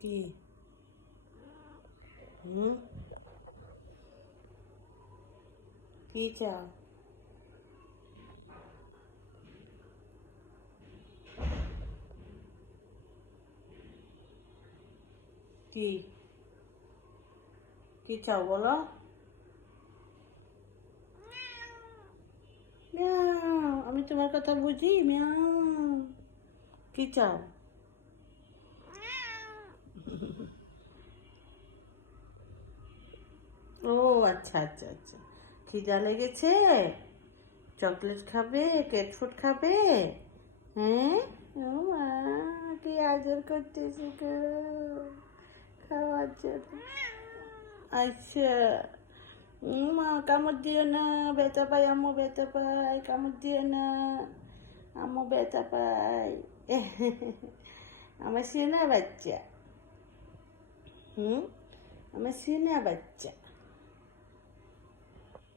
কি? হুম, কি চাও? কি? কি চাও বলো? মিয়াও, আমি তোমার কথা বুঝি। মিয়াও, কি চাও? ও আচ্ছা আচ্ছা আচ্ছা, খিদা লেগেছে? চকলেট খাবে? ক্যাট ফুড খাবে? হ্যাঁ। ও মা, কি আদর করতেছে গো খাওয়ার জন্য। আচ্ছা। মা কামড় দিও না, ব্যথা পাই আম্মু, ব্যথা পাই, কামড় দিও না আম্মু, ব্যথা পাই। আমার সোনা বাচ্চা। হুম, আমার সোনা বাচ্চা।